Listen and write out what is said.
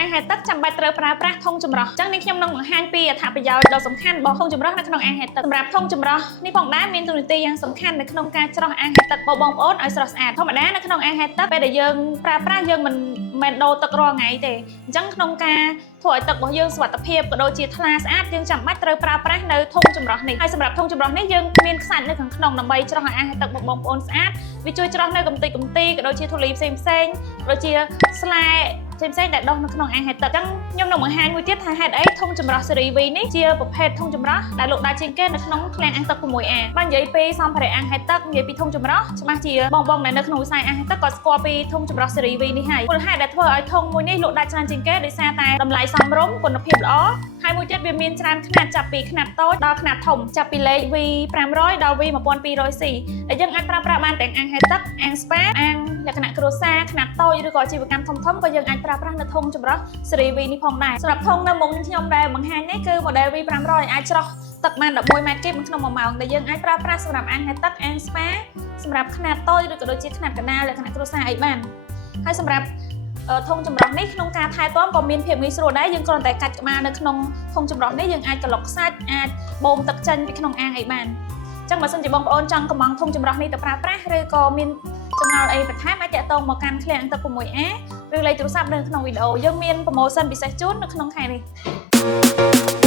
អាហារទឹកចាំបាច់ត្រូវប្រើប្រាស់ធុងចម្រោះអញ្ចឹងនេះខ្ញុំនឹងបង្ហាញពីអត្ថប្រយោជន៍ដ៏សំខាន់របស់ធុងចម្រោះនៅក្នុងអាហារទឹកសម្រាប់ធុងចម្រោះនេះផងដែរមានតួនាទីយ៉ាងសំខាន់នៅក្នុងការច្រោះអាហារទឹករបស់បងប្អូនឲ្យស្រស់ស្អាតធម្មតានៅក្នុងអាហារទឹកពេលដែលយើងប្រើប្រាស់យើងមិនមែនដូរទឹករាល់ថ្ងៃទេអញ្ចឹងក្នុងការធ្វើឲ្យទឹករបស់យើងសុវត្ថិភាពក៏ដូចជាថ្លាស្អាតយើងចាំបាច់ត្រូវប្រើប្រាស់នៅធុងចម្រោះនេះហើយសម្រាប់ធុងចម្រោះនេះយើងមានខ្សាច់នៅខាងក្នុងដើម្បីច្រោះឲ្យអាហារទឹករបស់បងប្អូនស្អាតវាជួយច្រោះនៅកម្ទេចកម្ទីក៏ដូចជាធូលីផ្សេងក៏ដូចជាស្លែផ្សេងដែលដុះនៅក្នុងអាហារទឹកអញ្ចឹងខ្ញុំនឹងបង្ហាញមួយទៀតថាហេតុអីធុងចម្រោះស៊េរី V នេះជាប្រភេទធុងចម្រោះដែលលោកដាច់ជាងគេនៅក្នុងឃ្លាំងអាំងទឹក 6A បើនិយាយពីសម្ភារៈអាំងហើយទឹកនិយាយពីធុងចម្រោះច្បាស់ជាបងដែលនៅក្នុងវិស័យអាំងហើយទឹកក៏ស្គាល់ពីធុងចម្រោះស៊េរី V នេះហើយមូលហេតុដែលធ្វើឲ្យធុងមួយនេះលោកដាច់ច្រើនជាងគេដោយសារតែតម្លៃសមរម្យគុណភាពល្អហើយមួយទៀតវាមានច្រើនខ្នាតចាប់ពីខ្នាតតូចដល់ខ្នាតធំចាប់ពីលេខ V 500ដល់ V 1200C ដែលយើងអាចប្រើប្រាស់បានទាំងអាំងហើយទឹកអាំងស្ប៉ាអាំងលក្ខណៈគ្រួសារខ្នាតតូចឬក៏អាជីវកម្មធំក៏យើងអាចប្រើប្រាស់នៅធុងចម្រោះស៊េរី V នេះផងដែរសម្រាប់ធុងនៅមុំខ្ញុំដែលបង្ហាញនេះគឺ model V 500អាចច្រោះទឹកបាន11ម៉ែត្រគីបក្នុង1ម៉ោងដែលយើងអាចប្រើប្រាស់សម្រាប់អាំងហើយទឹកអាំងស្ប៉ាសម្រាប់ខ្នាតតូចឬក៏ដូចជាខ្នាតកណ្ដាលលក្ខណៈគ្រួសារអីបានហើយសម្រាប់ធុងចម្រោះនេះក្នុងការថែទាំក៏មានភាពងាយស្រួលដែរយើងគ្រាន់តែកាច់ក្បាលនៅក្នុងធុងចម្រោះនេះយើងអាចក្លុកសាច់អាចបូមទឹកចេញពីក្នុងអាងអីបានអញ្ចឹងបើសិនជាបងប្អូនចង់កម្មង់ធុងចម្រោះនេះទៅប្រើប្រាស់ឬក៏មានចំណល់អីបន្ថែមអាចតាក់ទងមកកាន់ឃ្លាំងអាំងទឹក 6A ឬលេខទូរស័ព្ទនៅក្នុងវីដេអូយើងមានប្រូម៉ូសិនពិសេសជូននៅក្នុងខែនេះ